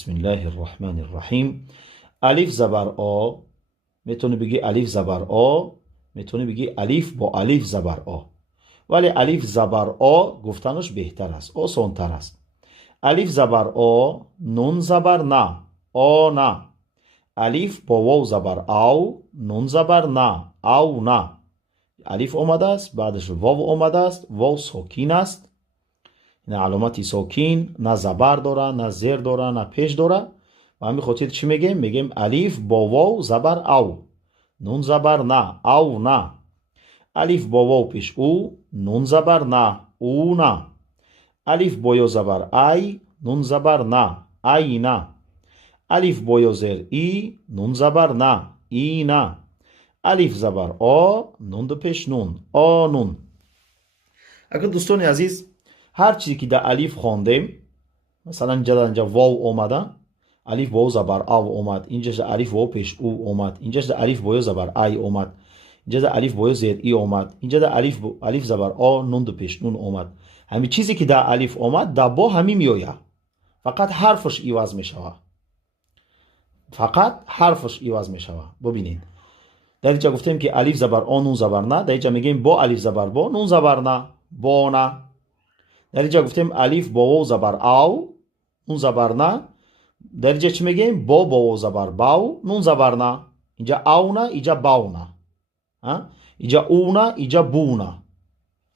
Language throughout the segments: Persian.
بسم الله الرحمن الرحیم. الف زبر آ، میتونی بگی الف زبر آ، میتونی بگی الف با الف زبر آ، ولی الف زبر آ گفتنش بهتر است، آسان‌تر است. الف زبر آ، نون زبر نه، آ نه. الف با واو زبر او، نون زبر نه، او نه. الف آمده است، بعدش واو آمده است، واو ساکین است، نه علامتی ساکین، نه زبر داره، نه زیر داره، نه پیش داره. و همین خاطر چی میگیم؟ میگیم الف با واو زبر او، نون زبر نه، او نه. الف با واو پیش او، نون زبر نه، او نه. الف با یا زبر ای، نون زبر نه، ای نه. الف با یا زیر ای، نون زبر نه، ای نه. الف زبر آ، نون دو پیش نون، آنون. اگر دوستان عزیز هر چیزی که در الف خواندیم، مثلا اینجا واو اومده، الف واو زبر او اومد، اینجا الف واو پیش او اومد، اینجا الف با یا زبر ای اومد، اینجا الف با یا زیر ای اومد، اینجا الف زبر آ، نون دو پیش نون اومد. همین چیزی که در الف اومد در با همین میآید، فقط حرفش عوض میشود، فقط حرفش عوض میشود. ببینید در اینجا گفتیم که الف زبر آ، نون زبر نه، در اینجا میگیم با الف زبر با، نون زبر نه، با نه. در اینجا گفتیم الف با واو زبر او، نون زبر نه، در اینجا چی میگیم؟ با واو زبر باو، نون زبر نه. اینجا او نه، اینجا باو نه، اینجا او نه، اینجا بو نه.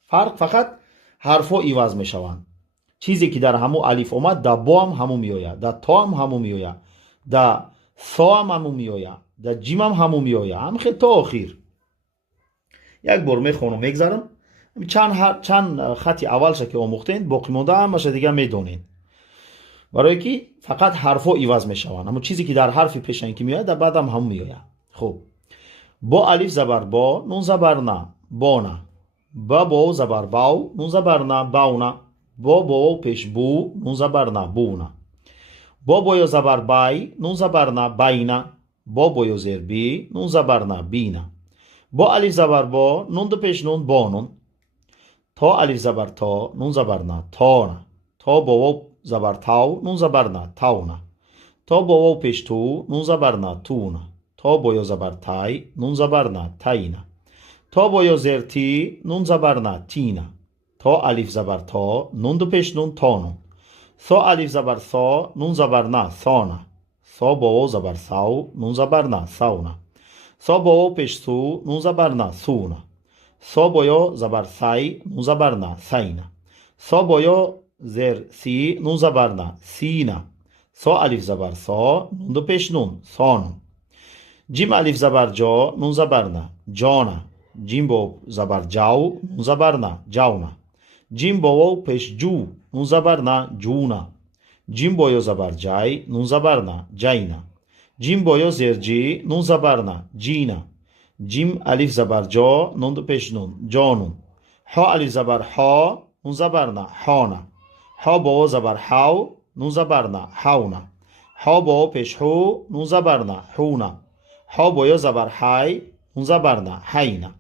فرق فقط حرفا عوض میشوند. چیزی که در همو الف اومد در با هم همو میآید، در تا هم همو میآید، در ثا هم همو میآید، در جیم هم همو میآید، هم خیلی تا آخر. یک بار میخونم میگذارم، چند خطی اولش که آموختین باقی مونده هم باشه دیگه میدونین، برای که فقط حرفا عوض میشوند، اما چیزی که در حرفی پیشن که میاد در بعد هم میآید. خب با الف زبر با، نون زبر نه، با نه. با واو زبر باو، نون زبر نه، باو نه. با واو پیش بو، نون زبر نه، بو نه. با یا زبر بای، نون زبر نه، بای نه. با یا زیر بی، نون زبر نه، بی نه. با الف زبر با، نون دو پیش نون، با نون. تا الف زبر تا، نون زبر نه، تا نه. تا با واو زبر تاو، نون زبر نه، تاو نه. تا با واو پیش تو، نون زبر نه، تو نه. تا با یا زبر تای، نون زبر نه، تای نه. تا با یا زیر تی، نون زبر نه، تی نه. تا الف زبر تا، نون دو پیش نون، تا نون. ثا الف زبر ثا، نون زبر نه، ثا نه. ثا با واو زبر ثاو، نون زبر نه، ثاو نه. ثا با واو پیش ثو، نون زبر نه، ثو نه. ثا با یا زبر ثای، نون زبر نه، ثای نه. ثا با یا زیر سی، نون زبر نه، سی نه. ثا الف زبر ثا، نون دو پیش نون، ثا نون. جیم الف زبر جا، نون زبر نه، جا نه. جیم با زبر جو، نون زبر نه، جو نه. جیم با واو پیش جو، نون زبر نه، جو نه. جیم با یا زبر جای، نون زبر نه، جای نه. جیم با یا زیر جی، نون زبر نه، جی نه. جیم الف زبر جا، نون دو پیش نون، جانون. ها الف زبر ها، نون زبر نه، ها نه. ها با واو زبر حاو، نون زبر نه، حاو نه. ها با واو پیش حو، نون زبر نه، حو نه. ها با یا زبر حی، نون زبر نه، حی نه.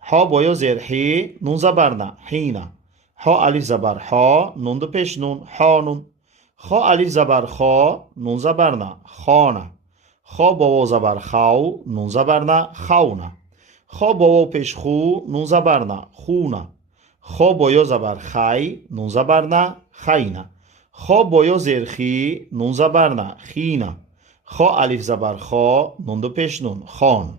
ها با یا زیر حی، نون زبر نه، حی نه. ها الف زبر ها، نون دو پیش نون، حانون. خا الف زبر خا، نون زبر نه، خانه. خا با واو زبر خاو، نون زبر نه، خونه. خا با واو پیش خو، نون زبر نه، خونه. خا با یا زبر خی، نون زبر نه، خینه. خا با یا زیر خی، نون زبر نه، خینه. خا الف زبر خا، نون دو پیش نون، خان.